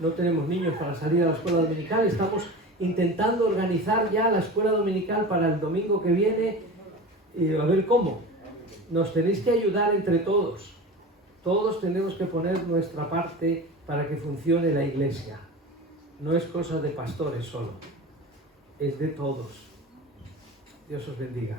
no tenemos niños para salir a la escuela dominical. Estamos intentando organizar ya la escuela dominical para el domingo que viene. A ver cómo. Nos tenéis que ayudar entre todos. Todos tenemos que poner nuestra parte para que funcione la iglesia. No es cosa de pastores solo, es de todos. Dios os bendiga.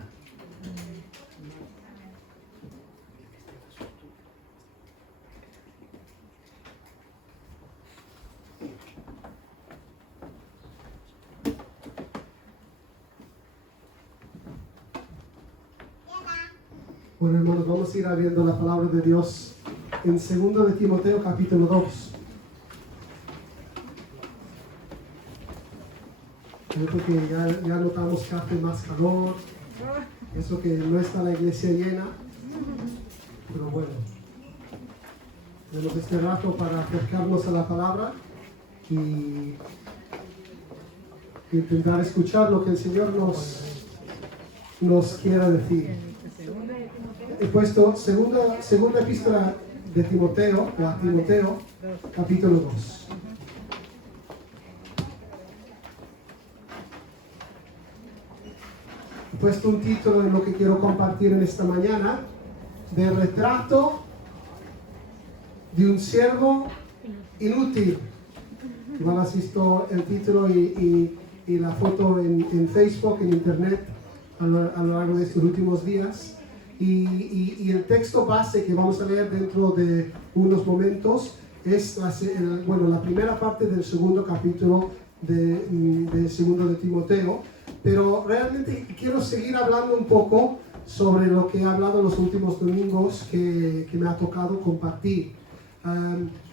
Bueno, hermanos, vamos a ir abriendo la palabra de Dios en 2 de Timoteo capítulo 2. Creo que ya notamos que hace más calor, eso que no está la iglesia llena, pero bueno, tenemos este rato para acercarnos a la palabra y intentar escuchar lo que el Señor nos quiera decir. He puesto segunda epístola de Timoteo, o a Timoteo, capítulo 2. He puesto un título en lo que quiero compartir en esta mañana, de retrato de un siervo inútil. Igual has visto el título y la foto en Facebook, en Internet, a lo largo de estos últimos días. Y el texto base que vamos a leer dentro de unos momentos es la primera parte del segundo capítulo de segundo de Timoteo, pero realmente quiero seguir hablando un poco sobre lo que he hablado los últimos domingos que me ha tocado compartir.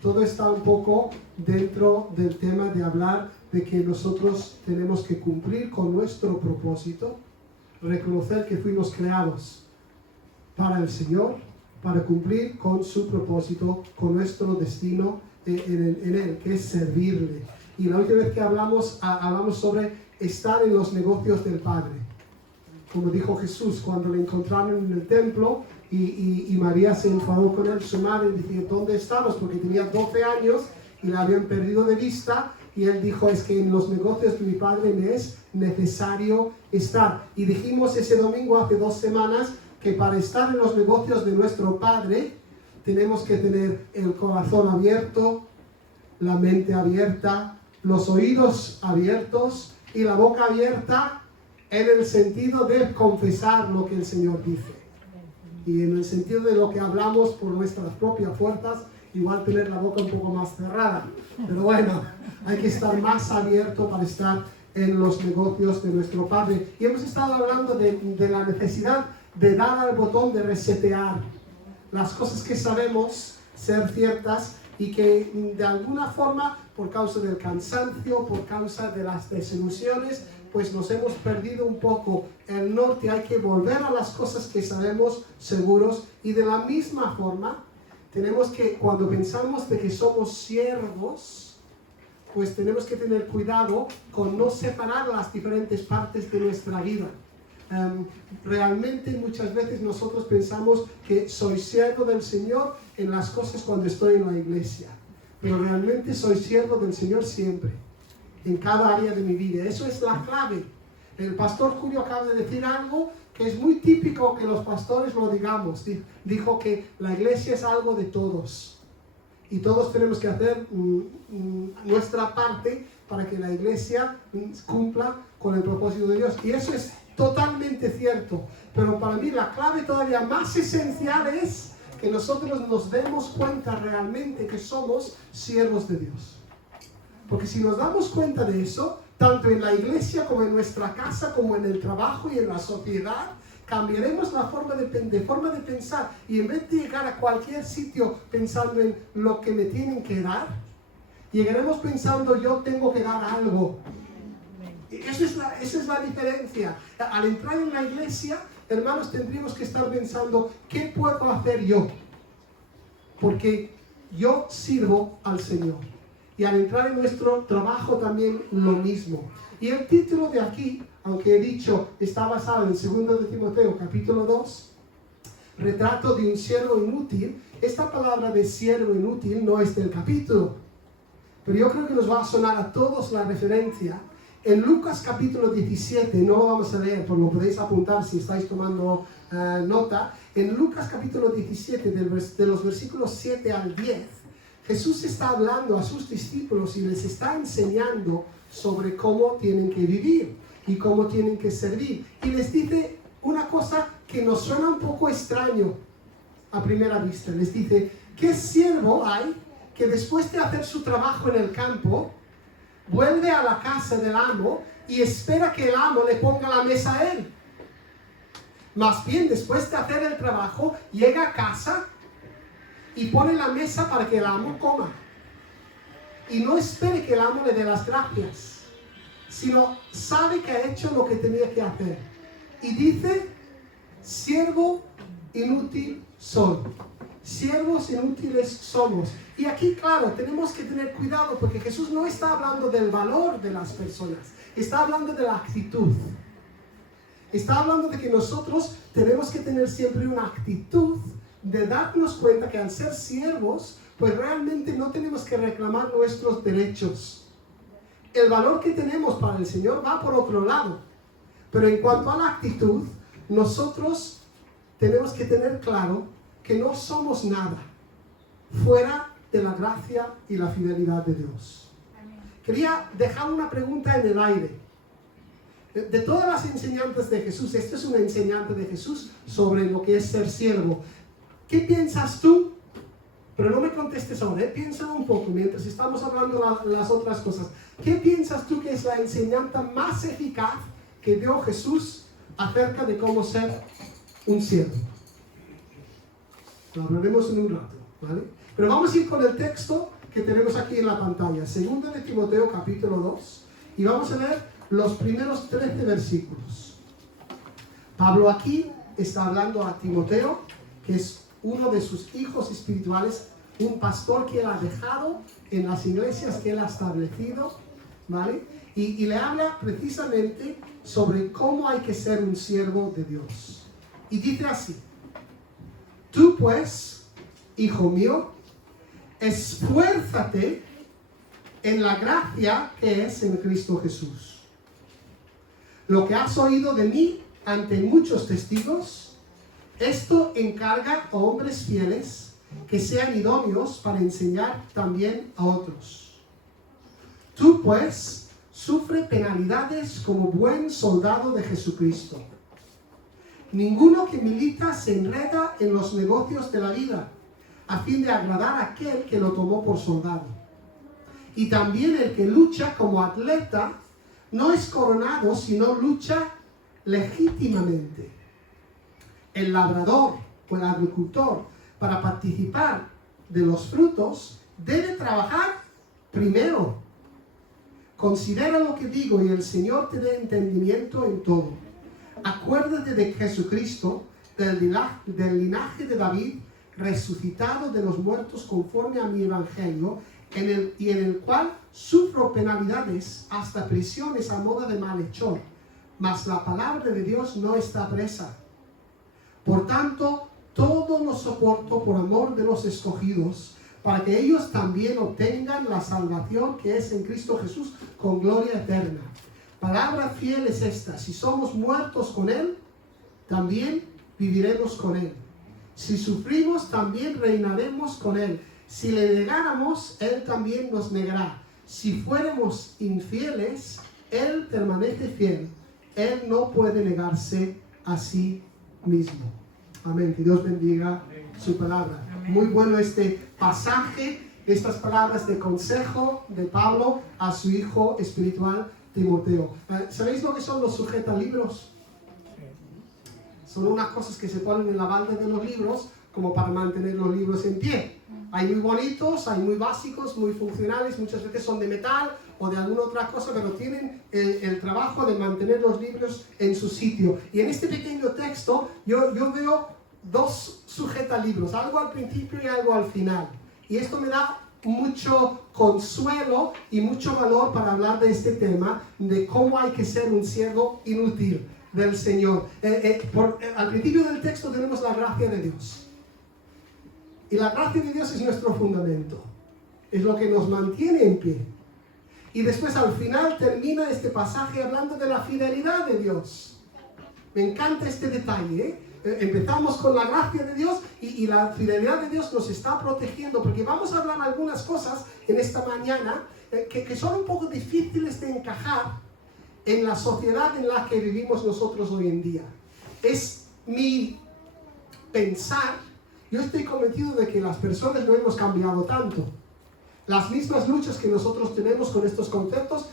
Todo está un poco dentro del tema de hablar de que nosotros tenemos que cumplir con nuestro propósito, reconocer que fuimos creados para el Señor, para cumplir con su propósito, con nuestro destino en Él, que es servirle. Y la última vez que hablamos sobre estar en los negocios del Padre. Como dijo Jesús, cuando le encontraron en el templo y María se enfadó con él, su madre, diciendo, ¿dónde estamos? Porque tenía 12 años y la habían perdido de vista. Y él dijo, es que en los negocios de mi Padre me es necesario estar. Y dijimos ese domingo, hace 2 semanas, que para estar en los negocios de nuestro Padre tenemos que tener el corazón abierto, la mente abierta, los oídos abiertos y la boca abierta en el sentido de confesar lo que el Señor dice. Y en el sentido de lo que hablamos por nuestras propias fuerzas, igual tener la boca un poco más cerrada. Pero bueno, hay que estar más abierto para estar en los negocios de nuestro Padre. Y hemos estado hablando de la necesidad de dar al botón de resetear las cosas que sabemos ser ciertas y que de alguna forma, por causa del cansancio, por causa de las desilusiones, pues nos hemos perdido un poco el norte. Hay que volver a las cosas que sabemos seguros, y de la misma forma tenemos que, cuando pensamos de que somos siervos, pues tenemos que tener cuidado con no separar las diferentes partes de nuestra vida. Realmente muchas veces nosotros pensamos que soy siervo del Señor en las cosas cuando estoy en la iglesia, pero realmente soy siervo del Señor siempre, en cada área de mi vida. Eso es la clave. El pastor Julio acaba de decir algo que es muy típico que los pastores lo digamos. Dijo que la iglesia es algo de todos y todos tenemos que hacer nuestra parte para que la iglesia cumpla con el propósito de Dios, y eso es totalmente cierto. Pero para mí la clave todavía más esencial es que nosotros nos demos cuenta realmente que somos siervos de Dios. Porque si nos damos cuenta de eso, tanto en la iglesia como en nuestra casa, como en el trabajo y en la sociedad, cambiaremos la forma de pensar, y en vez de llegar a cualquier sitio pensando en lo que me tienen que dar, llegaremos pensando, yo tengo que dar algo. Esa es la diferencia. Al entrar en la iglesia, hermanos, tendríamos que estar pensando, ¿qué puedo hacer yo? Porque yo sirvo al Señor. Y al entrar en nuestro trabajo también lo mismo. Y el título de aquí, aunque he dicho, está basado en 2 de Timoteo, capítulo 2, retrato de un siervo inútil. Esta palabra de siervo inútil no es del capítulo. pero yo creo que nos va a sonar a todos la referencia. En Lucas capítulo 17, no lo vamos a leer, pero lo podéis apuntar si estáis tomando nota. En Lucas capítulo 17, de los versículos 7 al 10, Jesús está hablando a sus discípulos y les está enseñando sobre cómo tienen que vivir y cómo tienen que servir. Y les dice una cosa que nos suena un poco extraño a primera vista. Les dice, ¿qué siervo hay que después de hacer su trabajo en el campo, vuelve a la casa del amo y espera que el amo le ponga la mesa a él? Más bien, después de hacer el trabajo, llega a casa y pone la mesa para que el amo coma. Y no espere que el amo le dé las gracias, sino sabe que ha hecho lo que tenía que hacer. Y dice, siervo inútil soy. Siervos inútiles somos. Y aquí, claro, tenemos que tener cuidado porque Jesús no está hablando del valor de las personas, está hablando de la actitud. Está hablando de que nosotros tenemos que tener siempre una actitud de darnos cuenta que al ser siervos, pues realmente no tenemos que reclamar nuestros derechos. El valor que tenemos para el Señor va por otro lado. Pero en cuanto a la actitud, nosotros tenemos que tener claro que no somos nada fuera de la gracia y la fidelidad de Dios. Quería dejar una pregunta en el aire. De todas las enseñanzas de Jesús, esta es una enseñanza de Jesús sobre lo que es ser siervo. ¿Qué piensas tú? Pero no me contestes ahora, piénsalo un poco mientras estamos hablando las otras cosas. ¿Qué piensas tú que es la enseñanza más eficaz que dio Jesús acerca de cómo ser un siervo? Lo hablaremos en un rato, ¿vale? Pero vamos a ir con el texto que tenemos aquí en la pantalla, 2 de Timoteo capítulo 2, y vamos a ver los primeros 13 versículos. Pablo aquí está hablando a Timoteo, que es uno de sus hijos espirituales, un pastor que él ha dejado en las iglesias que él ha establecido, ¿vale? Y le habla precisamente sobre cómo hay que ser un siervo de Dios. Y dice así, tú pues, hijo mío, esfuérzate en la gracia que es en Cristo Jesús. Lo que has oído de mí ante muchos testigos, esto encarga a hombres fieles que sean idóneos para enseñar también a otros. Tú pues sufre penalidades como buen soldado de Jesucristo. Ninguno que milita se enreda en los negocios de la vida, a fin de agradar a aquel que lo tomó por soldado. Y también el que lucha como atleta no es coronado, sino lucha legítimamente. El labrador o el agricultor, para participar de los frutos, debe trabajar primero. Considera lo que digo y el Señor te dé entendimiento en todo. Acuérdate de Jesucristo, del linaje de David, resucitado de los muertos conforme a mi evangelio, en el cual sufro penalidades hasta prisiones a modo de malhechor, mas la palabra de Dios no está presa. Por tanto, todo lo soporto por amor de los escogidos, para que ellos también obtengan la salvación que es en Cristo Jesús con gloria eterna. Palabra fiel es esta: si somos muertos con Él, también viviremos con Él. Si sufrimos, también reinaremos con Él. Si le negáramos, Él también nos negará. Si fuéramos infieles, Él permanece fiel. Él no puede negarse a sí mismo. Amén. Que Dios bendiga su palabra. Muy bueno este pasaje, estas palabras de consejo de Pablo a su hijo espiritual Timoteo. ¿Sabéis lo que son los sujetalibros? Son unas cosas que se ponen en la banda de los libros como para mantener los libros en pie. Hay muy bonitos, hay muy básicos, muy funcionales, muchas veces son de metal o de alguna otra cosa, pero tienen el trabajo de mantener los libros en su sitio. Y en este pequeño texto yo veo dos sujetalibros, algo al principio y algo al final. Y esto me da mucho consuelo y mucho valor para hablar de este tema, de cómo hay que ser un siervo inútil del Señor. Al principio del texto tenemos la gracia de Dios. Y la gracia de Dios es nuestro fundamento. es lo que nos mantiene en pie. Y después al final termina este pasaje hablando de la fidelidad de Dios. Me encanta este detalle, ¿eh? Empezamos con la gracia de Dios y la fidelidad de Dios nos está protegiendo, porque vamos a hablar algunas cosas en esta mañana que son un poco difíciles de encajar en la sociedad en la que vivimos nosotros hoy en día. Es mi pensar, yo estoy convencido de que las personas no hemos cambiado tanto. Las mismas luchas que nosotros tenemos con estos conceptos,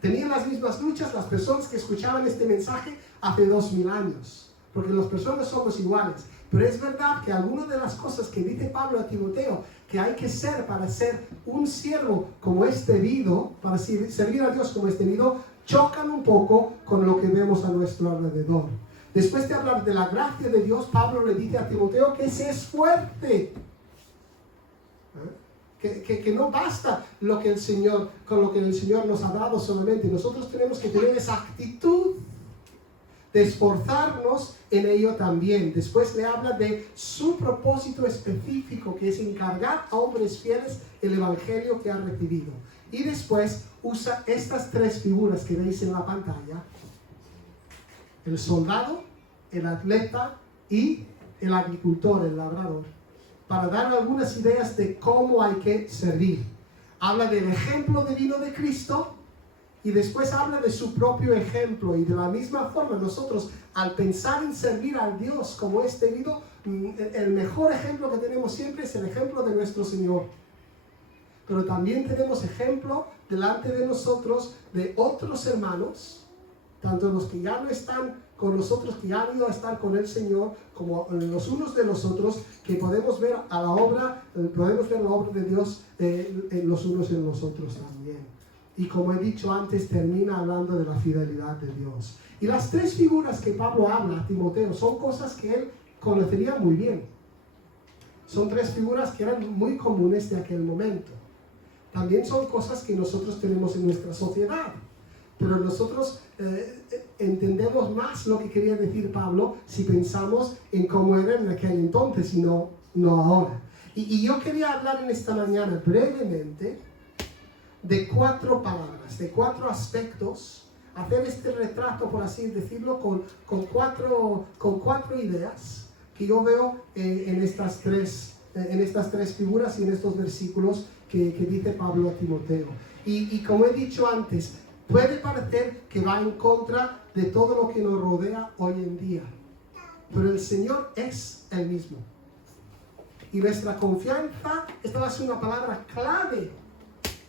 tenían las mismas luchas las personas que escuchaban este mensaje hace 2000 años. Porque las personas somos iguales. Pero es verdad que algunas de las cosas que dice Pablo a Timoteo, que hay que ser para ser un siervo como es debido, para servir a Dios como es debido, chocan un poco con lo que vemos a nuestro alrededor. Después de hablar de la gracia de Dios, Pablo le dice a Timoteo que se esfuerce. Que no basta con lo que el Señor nos ha dado solamente. Nosotros tenemos que tener esa actitud de esforzarnos en ello también. Después le habla de su propósito específico, que es encargar a hombres fieles el evangelio que han recibido. Y después usa estas tres figuras que veis en la pantalla: el soldado, el atleta y el agricultor, el labrador, para dar algunas ideas de cómo hay que servir. Habla del ejemplo divino de Cristo y después habla de su propio ejemplo. Y de la misma forma nosotros, al pensar en servir a Dios como es debido, el mejor ejemplo que tenemos siempre es el ejemplo de nuestro Señor. Pero también tenemos ejemplo delante de nosotros de otros hermanos, tanto los que ya no están con nosotros, que ya han ido a estar con el Señor, como los unos de los otros, que podemos ver la obra de Dios en los unos y en los otros también. Y como he dicho antes, termina hablando de la fidelidad de Dios. Y las tres figuras que Pablo habla a Timoteo son cosas que él conocería muy bien. Son tres figuras que eran muy comunes de aquel momento. También son cosas que nosotros tenemos en nuestra sociedad. Pero nosotros entendemos más lo que quería decir Pablo si pensamos en cómo era en aquel entonces y no ahora. Y yo quería hablar en esta mañana brevemente de 4 palabras, de 4 aspectos, hacer este retrato, por así decirlo, con cuatro ideas que yo veo en estas tres figuras y en estos versículos que dice Pablo a Timoteo. Y como he dicho antes, puede parecer que va en contra de todo lo que nos rodea hoy en día, pero el Señor es el mismo. Y nuestra confianza, esta va a ser una palabra clave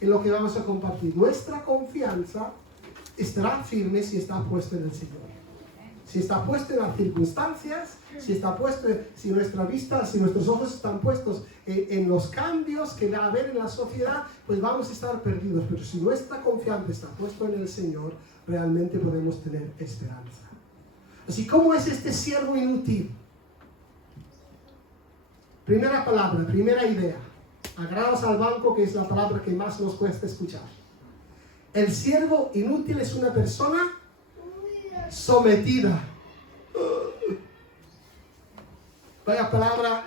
en lo que vamos a compartir. Nuestra confianza estará firme si está puesta en el Señor. Si está puesto en las circunstancias, si nuestra vista, si nuestros ojos están puestos en los cambios que va a haber en la sociedad, pues vamos a estar perdidos. Pero si nuestra confianza está puesta en el Señor, realmente podemos tener esperanza. Así, ¿cómo es este siervo inútil? Primera palabra, primera idea. Agarraos al banco, que es la palabra que más nos cuesta escuchar. El siervo inútil es una persona sometida. Vaya palabra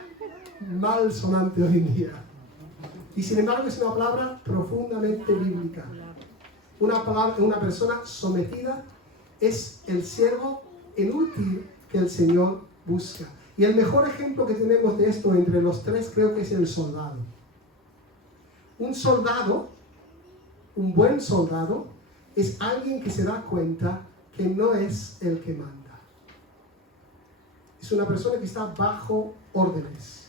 mal sonante hoy en día. Y sin embargo es una palabra profundamente bíblica. Una persona sometida es el siervo inútil que el Señor busca. Y el mejor ejemplo que tenemos de esto entre los tres creo que es el soldado. Un soldado, un buen soldado, es alguien que se da cuenta que no es el que manda. Es una persona que está bajo órdenes.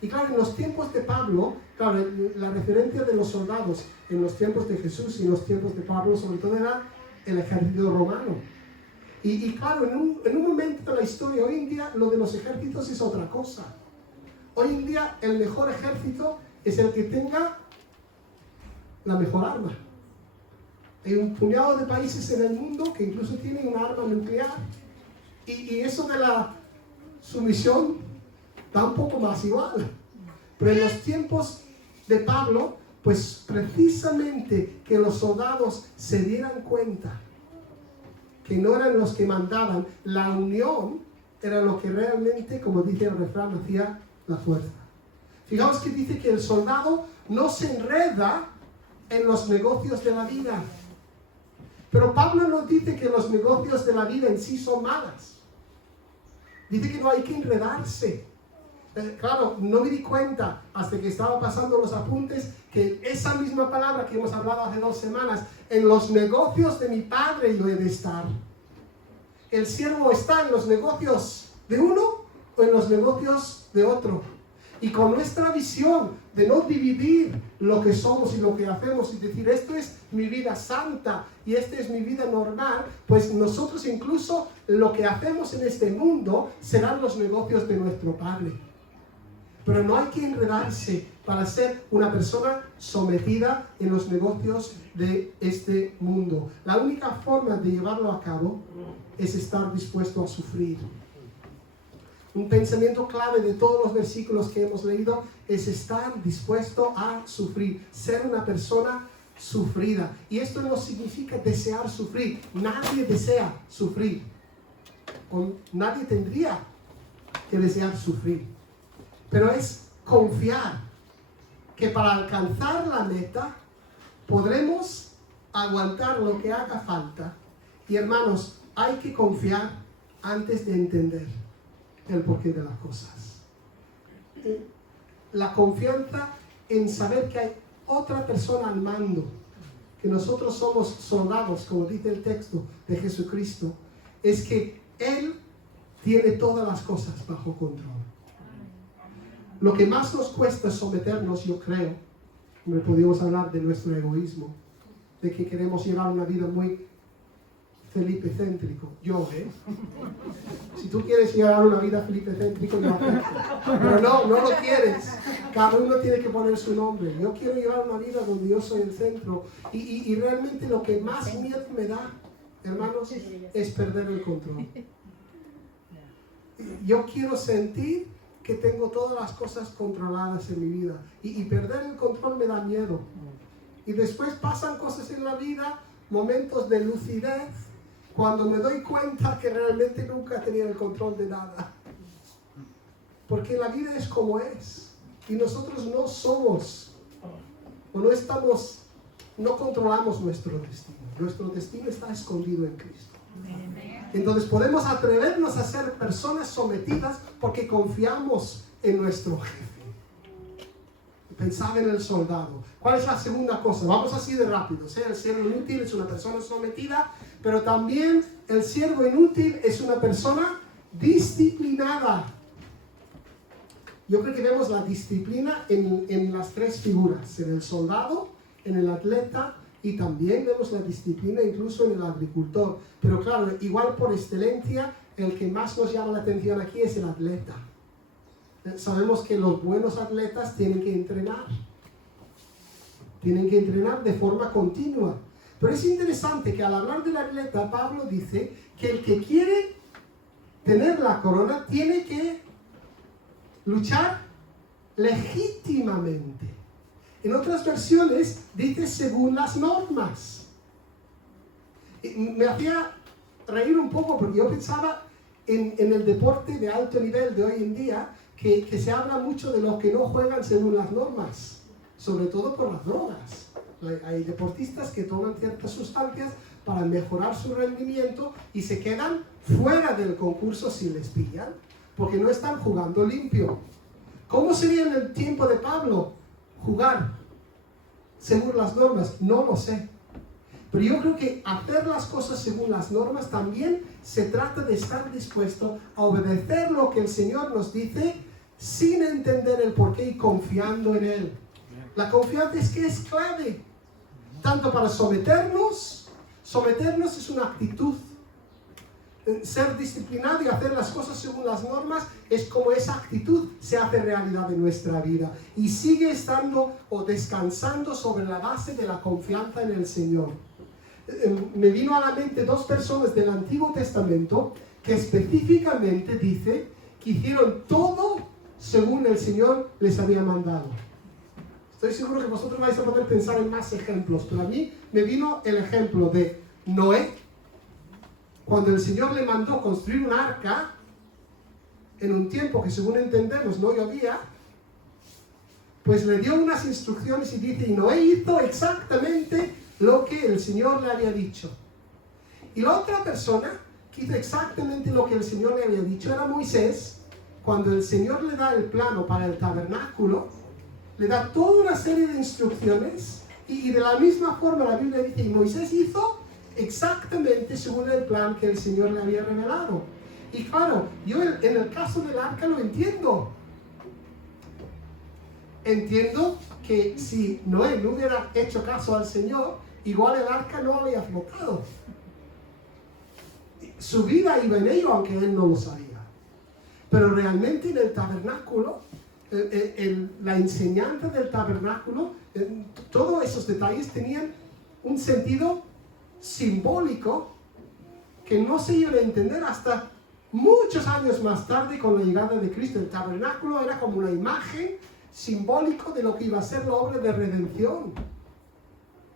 Y claro, en los tiempos de Pablo, claro, la referencia de los soldados en los tiempos de Jesús y en los tiempos de Pablo, sobre todo era el ejército romano. Y claro, en un momento de la historia, hoy en día, lo de los ejércitos es otra cosa. Hoy en día, el mejor ejército es el que tenga la mejor arma. Hay un puñado de países en el mundo que incluso tienen un arma nuclear. Y eso de la sumisión da un poco más igual. Pero en los tiempos de Pablo, pues precisamente que los soldados se dieran cuenta que no eran los que mandaban, la unión era lo que realmente, como dice el refrán, hacía la fuerza. Fijaos que dice que el soldado no se enreda en los negocios de la vida. Pero Pablo no dice que los negocios de la vida en sí son malas. Dice que no hay que enredarse. Claro, no me di cuenta hasta que estaba pasando los apuntes que esa misma palabra que hemos hablado hace 2 semanas, en los negocios de mi Padre yo he de estar. El siervo está en los negocios de uno o en los negocios de otro. Y con nuestra visión de no dividir lo que somos y lo que hacemos y decir, esto es mi vida santa y esta es mi vida normal, pues nosotros incluso lo que hacemos en este mundo serán los negocios de nuestro Padre. Pero no hay que enredarse para ser una persona sometida en los negocios de este mundo. La única forma de llevarlo a cabo es estar dispuesto a sufrir. Un pensamiento clave de todos los versículos que hemos leído es estar dispuesto a sufrir, ser una persona sufrida. Y esto no significa desear sufrir. Nadie desea sufrir. Nadie tendría que desear sufrir. Pero es confiar que para alcanzar la meta podremos aguantar lo que haga falta. Y hermanos, hay que confiar antes de entender el porqué de las cosas. La confianza en saber que hay otra persona al mando, que nosotros somos soldados, como dice el texto de Jesucristo, es que Él tiene todas las cosas bajo control. Lo que más nos cuesta someternos, yo creo, podríamos hablar de nuestro egoísmo, de que queremos llevar una vida muy Felipe céntrico. Si tú quieres llevar una vida Felipe céntrico, no acepto. Pero no lo quieres. Cada uno tiene que poner su nombre. Yo quiero llevar una vida donde yo soy el centro. Y realmente lo que más miedo me da, hermanos, es perder el control. Yo quiero sentir que tengo todas las cosas controladas en mi vida. Y perder el control me da miedo. Y después pasan cosas en la vida, momentos de lucidez, cuando me doy cuenta que realmente nunca tenía el control de nada. Porque la vida es como es. Y nosotros no somos, o no controlamos nuestro destino. Nuestro destino está escondido en Cristo. Entonces podemos atrevernos a ser personas sometidas porque confiamos en nuestro jefe. Pensad en el soldado. ¿Cuál es la segunda cosa? Vamos así de rápido. El siervo inútil es una persona sometida, pero también el siervo inútil es una persona disciplinada. Yo creo que vemos la disciplina en las 3 figuras, en el soldado, en el atleta y también vemos la disciplina incluso en el agricultor. Pero claro, igual por excelencia, el que más nos llama la atención aquí es el atleta. Sabemos que los buenos atletas tienen que entrenar de forma continua. Pero es interesante que al hablar del atleta, Pablo dice que el que quiere tener la corona tiene que luchar legítimamente. En otras versiones dice según las normas. Me hacía reír un poco porque yo pensaba en el deporte de alto nivel de hoy en día que se habla mucho de los que no juegan según las normas, sobre todo por las drogas. Hay deportistas que toman ciertas sustancias para mejorar su rendimiento y se quedan fuera del concurso si les pillan, porque no están jugando limpio. ¿Cómo sería en el tiempo de Pablo jugar según las normas? No lo sé. Pero yo creo que hacer las cosas según las normas también se trata de estar dispuesto a obedecer lo que el Señor nos dice sin entender el porqué y confiando en Él. La confianza es clave, tanto para someternos es una actitud. Ser disciplinado y hacer las cosas según las normas es como esa actitud se hace realidad en nuestra vida y sigue estando o descansando sobre la base de la confianza en el Señor. Me vino a la mente 2 personas del Antiguo Testamento que específicamente dice que hicieron todo según el Señor les había mandado. Estoy seguro que vosotros vais a poder pensar en más ejemplos, pero a mí me vino el ejemplo de Noé, cuando el Señor le mandó construir un arca en un tiempo que según entendemos no llovía. pues le dio unas instrucciones y dice, y Noé hizo exactamente lo que el Señor le había dicho. Y la otra persona que hizo exactamente lo que el Señor le había dicho era Moisés. Cuando el Señor le da el plano para el tabernáculo, le da toda una serie de instrucciones y de la misma forma la Biblia dice, y Moisés hizo exactamente según el plan que el Señor le había revelado. Y claro, yo en el caso del arca lo entiendo. Entiendo que si Noé no hubiera hecho caso al Señor, igual el arca no había flotado. Su vida iba en ello, aunque él no lo sabía. Pero realmente en el tabernáculo, la enseñanza del tabernáculo, todos esos detalles tenían un sentido simbólico que no se iba a entender hasta muchos años más tarde con la llegada de Cristo. El tabernáculo era como una imagen simbólico de lo que iba a ser la obra de redención.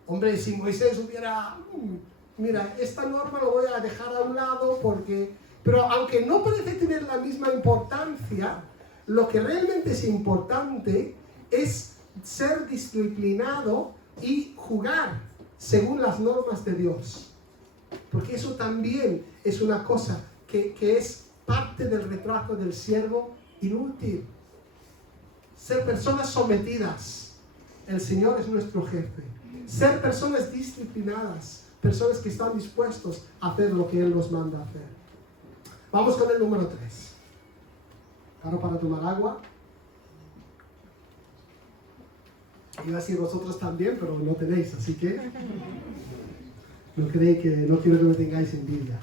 Hombre, si Moisés hubiera, mira, esta norma lo voy a dejar a un lado porque... Pero aunque no parece tener la misma importancia, lo que realmente es importante es ser disciplinado y jugar según las normas de Dios. Porque eso también es una cosa que es parte del retrato del siervo inútil. Ser personas sometidas. El Señor es nuestro jefe. Ser personas disciplinadas. Personas que están dispuestos a hacer lo que Él nos manda hacer. Vamos con el número 3. Claro, para tomar agua. Iba a decir vosotros también, pero no tenéis, así que no quiero que me tengáis envidia.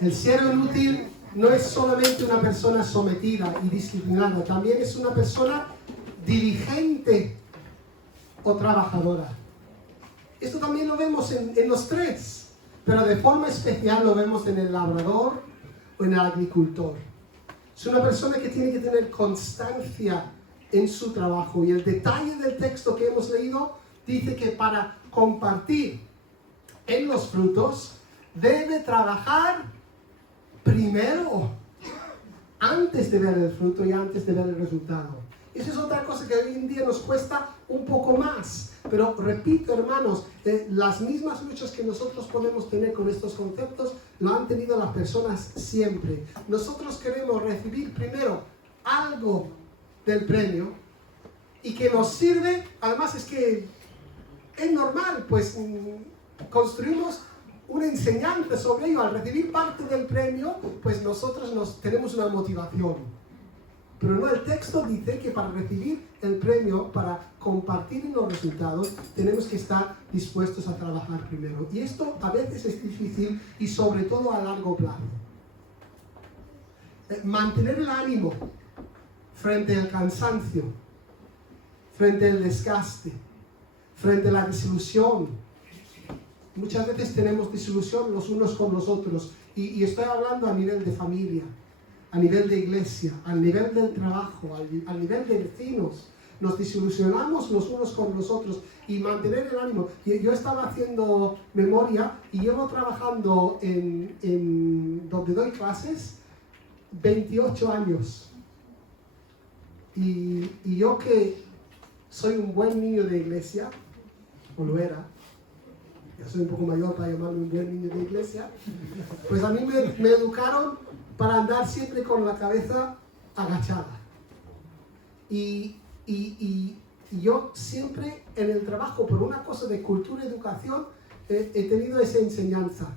El siervo inútil no es solamente una persona sometida y disciplinada, también es una persona diligente o trabajadora. Esto también lo vemos en los tres. Pero de forma especial lo vemos en el labrador o en el agricultor. Es una persona que tiene que tener constancia en su trabajo. Y el detalle del texto que hemos leído dice que para compartir en los frutos debe trabajar primero, antes de ver el fruto y antes de ver el resultado. Esa es otra cosa que hoy en día nos cuesta un poco más. Pero repito, hermanos, las mismas luchas que nosotros podemos tener con estos conceptos lo han tenido las personas siempre. Nosotros queremos recibir primero algo del premio y que nos sirve. Además es que es normal, pues construimos una enseñanza sobre ello. Al recibir parte del premio, pues nosotros tenemos una motivación. Pero no, el texto dice que para recibir el premio, para compartir en los resultados, tenemos que estar dispuestos a trabajar primero. Y esto a veces es difícil y sobre todo a largo plazo. Mantener el ánimo frente al cansancio, frente al desgaste, frente a la desilusión. Muchas veces tenemos desilusión los unos con los otros. Y estoy hablando a nivel de familia, a nivel de iglesia, a nivel del trabajo, a nivel de vecinos. Nos desilusionamos los unos con los otros y mantener el ánimo. Yo estaba haciendo memoria y llevo trabajando en donde doy clases 28 años. Y yo que soy un buen niño de iglesia, o lo era, ya soy un poco mayor para llamarme un buen niño de iglesia, pues a mí me educaron para andar siempre con la cabeza agachada. Y yo siempre en el trabajo, por una cosa de cultura y educación, he tenido esa enseñanza.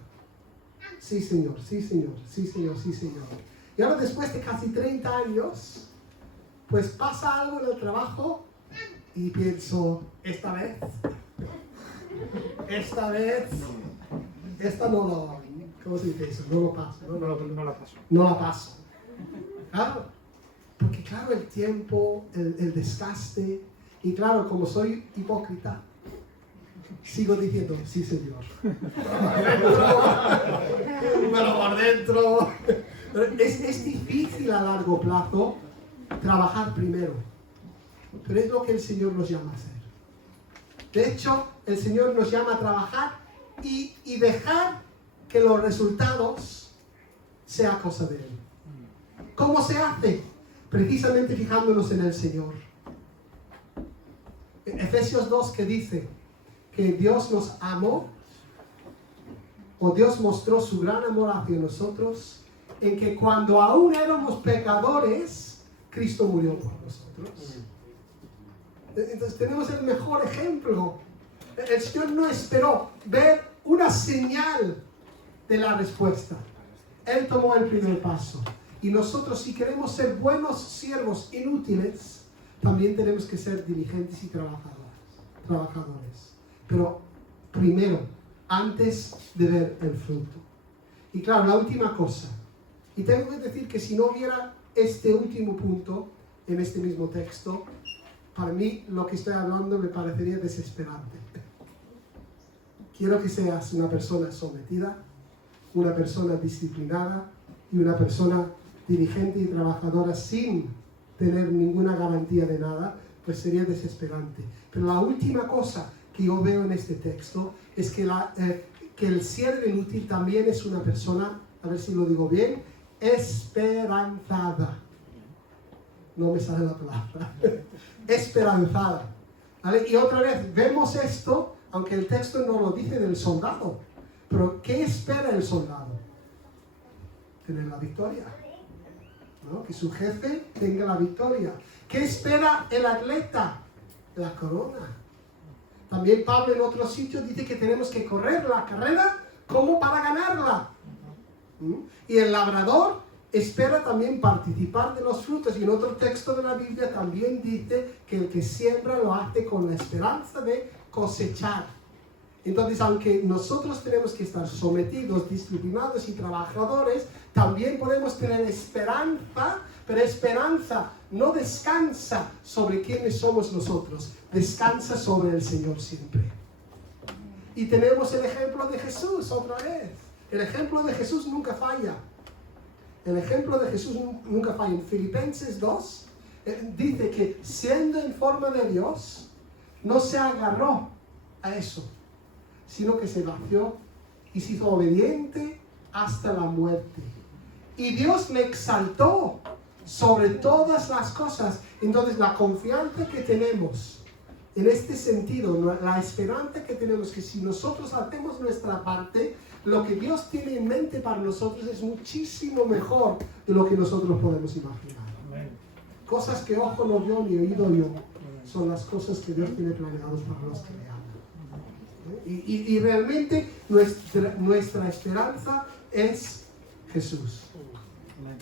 Sí, señor, sí, señor, sí, señor, sí, señor. Y ahora después de casi 30 años, pues pasa algo en el trabajo y pienso, esta vez, esta no lo, ¿cómo se dice eso? No lo paso. No la paso. Claro, porque claro, el tiempo, el desgaste, y claro, como soy hipócrita, sigo diciendo, sí, señor. Pero por dentro. Es difícil a largo plazo trabajar primero, pero es lo que el Señor nos llama a hacer. De hecho, el Señor nos llama a trabajar y dejar que los resultados sea cosa de Él. ¿Cómo se hace? Precisamente fijándonos en el Señor. Efesios 2 que dice que Dios nos amó, o Dios mostró su gran amor hacia nosotros, en que cuando aún éramos pecadores, Cristo murió por nosotros. Entonces tenemos el mejor ejemplo. El Señor no esperó ver una señal de la respuesta. Él tomó el primer paso. Y nosotros, si queremos ser buenos siervos inútiles, también tenemos que ser diligentes y trabajadores. Pero primero, antes de ver el fruto. Y claro, la última cosa. Y tengo que decir que si no hubiera este último punto en este mismo texto, para mí lo que estoy hablando me parecería desesperante. Quiero que seas una persona sometida, una persona disciplinada y una persona diligente y trabajadora sin tener ninguna garantía de nada, pues sería desesperante. Pero la última cosa que yo veo en este texto es que, que el siervo inútil también es una persona, a ver si lo digo bien, esperanzada. No me sale la palabra. Esperanzada. ¿Vale? Y otra vez, vemos esto, aunque el texto no lo dice del soldado. Pero ¿qué espera el soldado? Tener la victoria. ¿No? Que su jefe tenga la victoria. ¿Qué espera el atleta? La corona. También Pablo en otros sitios dice que tenemos que correr la carrera como para ganarla. Y el labrador espera también participar de los frutos. Y en otro texto de la Biblia también dice que el que siembra lo hace con la esperanza de cosechar. Entonces, aunque nosotros tenemos que estar sometidos, disciplinados y trabajadores, también podemos tener esperanza, pero esperanza no descansa sobre quiénes somos nosotros, descansa sobre el Señor siempre. Y tenemos el ejemplo de Jesús otra vez. El ejemplo de Jesús nunca falla. El ejemplo de Jesús nunca falla. En Filipenses 2 dice que siendo en forma de Dios, no se agarró a eso, sino que se vació y se hizo obediente hasta la muerte. Y Dios le exaltó sobre todas las cosas. Entonces la confianza que tenemos en este sentido, la esperanza que tenemos, que si nosotros hacemos nuestra parte, lo que Dios tiene en mente para nosotros es muchísimo mejor de lo que nosotros podemos imaginar. Amén. Cosas que ojo no vio ni oído yo, son las cosas que Dios tiene planeadas para los que le aman. Y realmente nuestra esperanza es Jesús.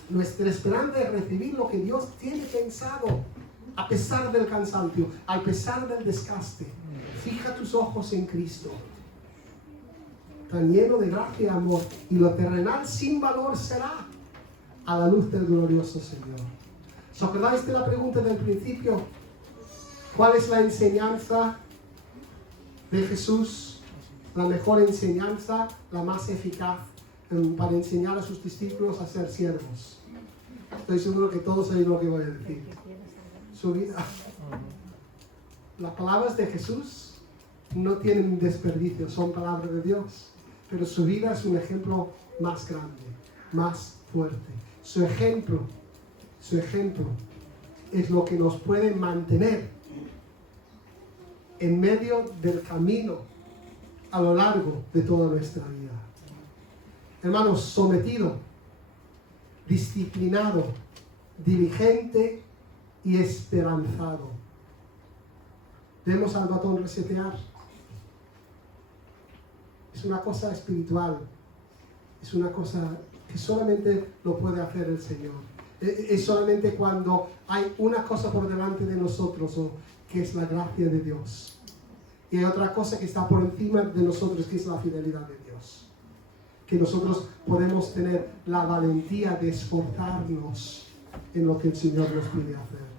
Nuestra esperanza es recibir lo que Dios tiene pensado, a pesar del cansancio, a pesar del desgaste. Fija tus ojos en Cristo, tan lleno de gracia y amor, y lo terrenal sin valor será a la luz del glorioso Señor. ¿Os acordáis de la pregunta del principio? ¿Cuál es la enseñanza de Jesús? La mejor enseñanza, la más eficaz para enseñar a sus discípulos a ser siervos. Estoy seguro que todos sabéis lo que voy a decir. Su vida. Las palabras de Jesús no tienen desperdicio, son palabras de Dios. Pero su vida es un ejemplo más grande, más fuerte. Su ejemplo es lo que nos puede mantener en medio del camino a lo largo de toda nuestra vida. Hermanos, sometido, disciplinado, diligente y esperanzado. Vemos al batón resetear. Es una cosa espiritual. Es una cosa que solamente lo puede hacer el Señor. Es solamente cuando hay una cosa por delante de nosotros, que es la gracia de Dios. Y hay otra cosa que está por encima de nosotros, que es la fidelidad de Dios. Que nosotros podemos tener la valentía de esforzarnos en lo que el Señor nos pide hacer.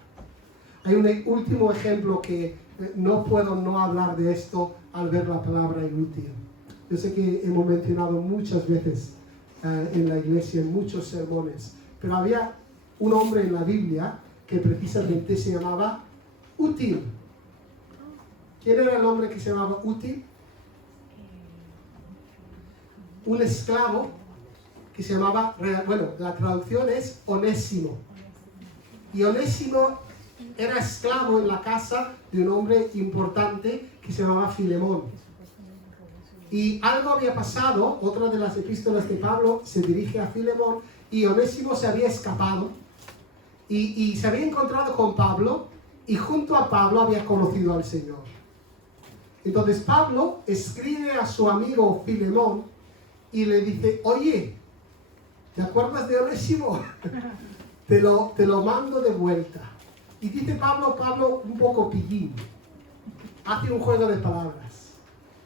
Hay un último ejemplo que no puedo no hablar de esto al ver la palabra inútil. Yo sé que hemos mencionado muchas veces en la iglesia, en muchos sermones, pero había un hombre en la Biblia que precisamente se llamaba Útil. ¿Quién era el hombre que se llamaba Útil? Un esclavo que se llamaba, bueno, la traducción es Onésimo. Y Onésimo era esclavo en la casa de un hombre importante que se llamaba Filemón. Y algo había pasado, otra de las epístolas de Pablo se dirige a Filemón, y Onésimo se había escapado y se había encontrado con Pablo, y junto a Pablo había conocido al Señor. Entonces Pablo escribe a su amigo Filemón y le dice: oye, ¿te acuerdas de Onésimo? te lo mando de vuelta. Y dice Pablo un poco pillín, hace un juego de palabras,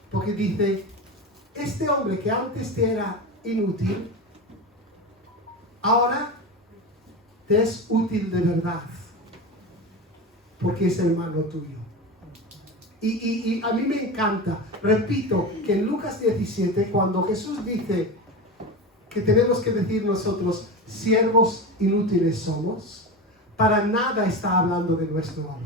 porque dice: este hombre que antes te era inútil, ahora te es útil de verdad, porque es hermano tuyo. Y a mí me encanta, repito, que en Lucas 17, cuando Jesús dice que tenemos que decir nosotros, siervos inútiles somos, para nada está hablando de nuestro valor.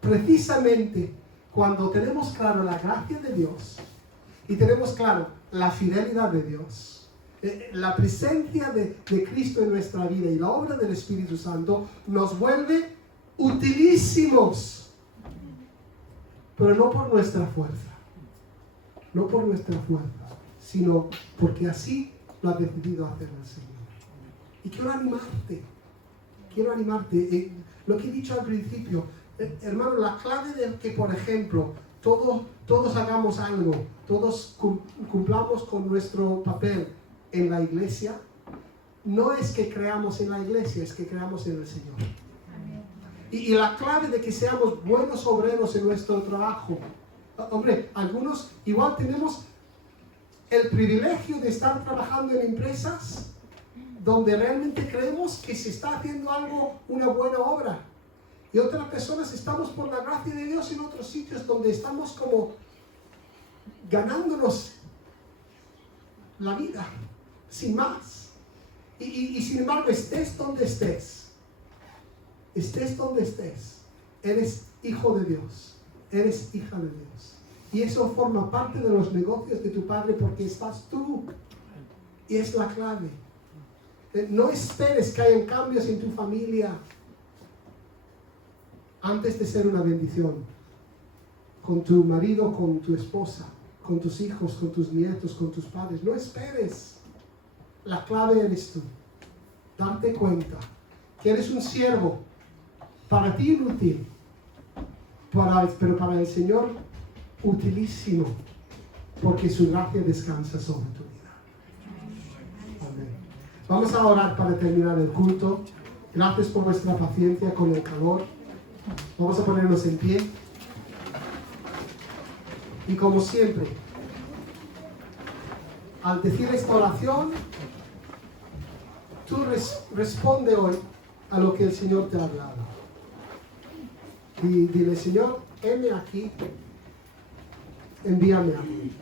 Precisamente cuando tenemos claro la gracia de Dios y tenemos claro la fidelidad de Dios, la presencia de Cristo en nuestra vida y la obra del Espíritu Santo nos vuelve utilísimos. Pero no por nuestra fuerza, no por nuestra fuerza, sino porque así lo ha decidido hacer el Señor. Y quiero animarte, lo que he dicho al principio, hermano, la clave de que, por ejemplo, todos hagamos algo, todos cumplamos con nuestro papel en la iglesia, no es que creamos en la iglesia, es que creamos en el Señor. Y la clave de que seamos buenos obreros en nuestro trabajo. Hombre, algunos igual tenemos el privilegio de estar trabajando en empresas donde realmente creemos que se está haciendo algo, una buena obra. Y otras personas estamos por la gracia de Dios en otros sitios donde estamos como ganándonos la vida, sin más. Y sin embargo, estés donde estés, eres hijo de Dios, eres hija de Dios. Y eso forma parte de los negocios de tu Padre porque estás tú. Y es la clave. No esperes que hayan cambios en tu familia antes de ser una bendición. Con tu marido, con tu esposa, con tus hijos, con tus nietos, con tus padres. No esperes. La clave eres tú. Darte cuenta que eres un siervo. Para ti inútil, pero para el Señor utilísimo, porque su gracia descansa sobre tu vida. Amén. Vamos a orar para terminar el culto. Gracias por vuestra paciencia con el calor. Vamos a ponernos en pie. Y como siempre, al decir esta oración, tú responde hoy a lo que el Señor te ha hablado. Y dile: Señor, heme aquí, envíame a mí,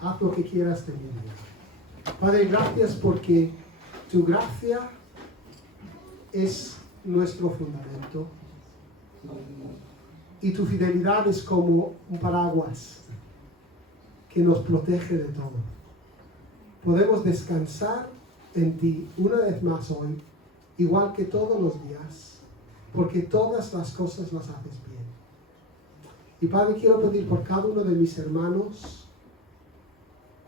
haz lo que quieras de mi vida. Padre, gracias porque tu gracia es nuestro fundamento y tu fidelidad es como un paraguas que nos protege de todo. Podemos descansar en ti una vez más hoy, igual que todos los días, porque todas las cosas las haces bien. Y Padre, quiero pedir por cada uno de mis hermanos,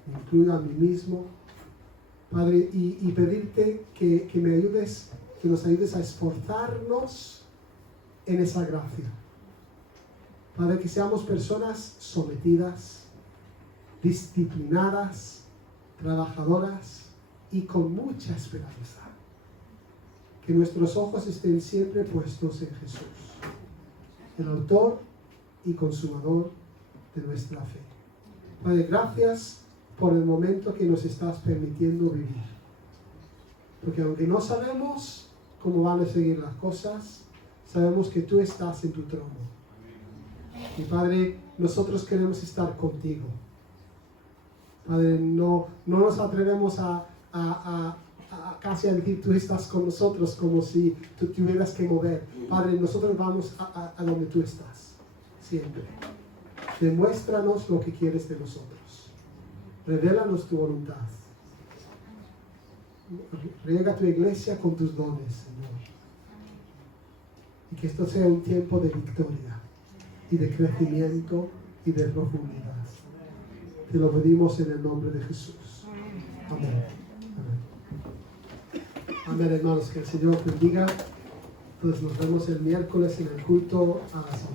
incluyo a mí mismo, Padre, y pedirte que me ayudes, que nos ayudes a esforzarnos en esa gracia. Padre, que seamos personas sometidas, disciplinadas, trabajadoras y con mucha esperanza. Que nuestros ojos estén siempre puestos en Jesús, el autor y consumador de nuestra fe. Padre, gracias por el momento que nos estás permitiendo vivir. Porque aunque no sabemos cómo van a seguir las cosas, sabemos que tú estás en tu trono. Y Padre, nosotros queremos estar contigo. Padre, no nos atrevemos a casi a decir tú estás con nosotros como si tú tuvieras que mover. Padre, nosotros vamos a donde tú estás, siempre. Demuéstranos lo que quieres de nosotros. Revélanos tu voluntad. Riega tu iglesia con tus dones, Señor. y que esto sea un tiempo de victoria y de crecimiento y de profundidad. Te lo pedimos en el nombre de Jesús. Amén. Amén. Amén, hermanos, que el Señor bendiga. Entonces nos vemos el miércoles en el culto a las 11.